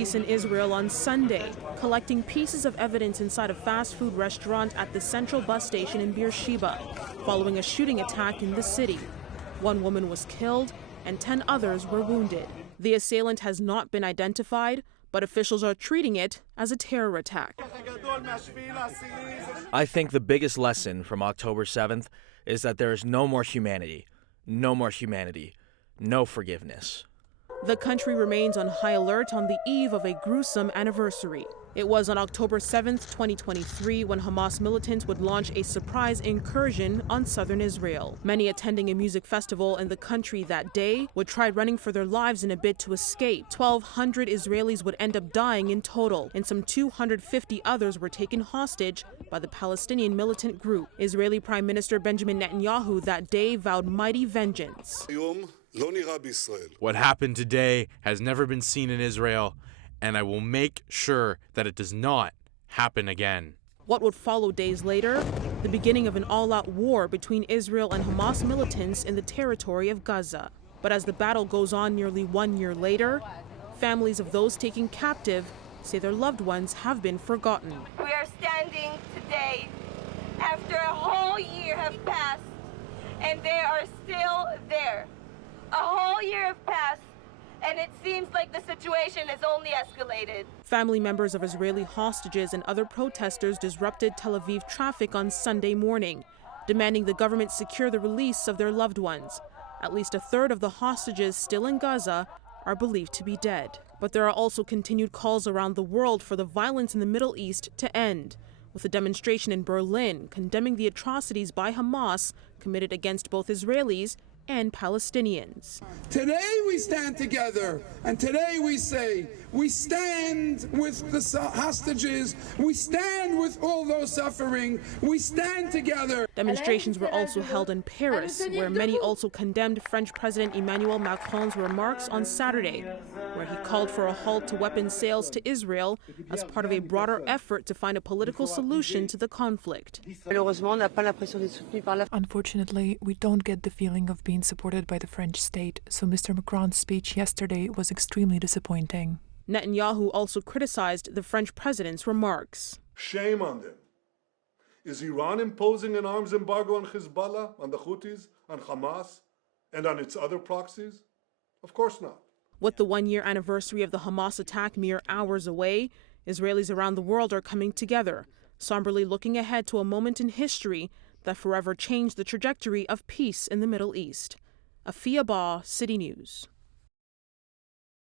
police in Israel on Sunday, collecting pieces of evidence inside a fast food restaurant at the central bus station in Beersheba, following a shooting attack in the city. One woman was killed and 10 others were wounded. The assailant has not been identified, but officials are treating it as a terror attack. I think the biggest lesson from October 7th is that there is no more humanity, no forgiveness. The country remains on high alert on the eve of a gruesome anniversary. It was on October 7th, 2023, when Hamas militants would launch a surprise incursion on southern Israel. Many attending a music festival in the country that day would try running for their lives in a bid to escape. 1,200 Israelis would end up dying in total, and some 250 others were taken hostage by the Palestinian militant group. Israeli Prime Minister Benjamin Netanyahu that day vowed mighty vengeance. What happened today has never been seen in Israel, and I will make sure that it does not happen again. What would follow days later? The beginning of an all-out war between Israel and Hamas militants in the territory of Gaza. But as the battle goes on nearly 1 year later, families of those taken captive say their loved ones have been forgotten. We are standing today after a whole year have passed, and they are still there. A whole year have passed, and it seems like the situation has only escalated. Family members of Israeli hostages and other protesters disrupted Tel Aviv traffic on Sunday morning, demanding the government secure the release of their loved ones. At least a third of the hostages still in Gaza are believed to be dead. But there are also continued calls around the world for the violence in the Middle East to end, with a demonstration in Berlin condemning the atrocities by Hamas committed against both Israelis and Palestinians. Today we stand together, and today we say we stand with the hostages, we stand with all those suffering, we stand together. Demonstrations were also held in Paris, where many also condemned French President Emmanuel Macron's remarks on Saturday, where he called for a halt to weapons sales to Israel as part of a broader effort to find a political solution to the conflict. Unfortunately, we don't get the feeling of being supported by the French state, so Mr. Macron's speech yesterday was extremely disappointing. Netanyahu also criticized the French president's remarks. Shame on them. Is Iran imposing an arms embargo on Hezbollah, on the Houthis, on Hamas, and on its other proxies? Of course not. With the 1 year anniversary of the Hamas attack mere hours away, Israelis around the world are coming together, somberly looking ahead to a moment in history that forever changed the trajectory of peace in the Middle East. Afua Baah, CityNews.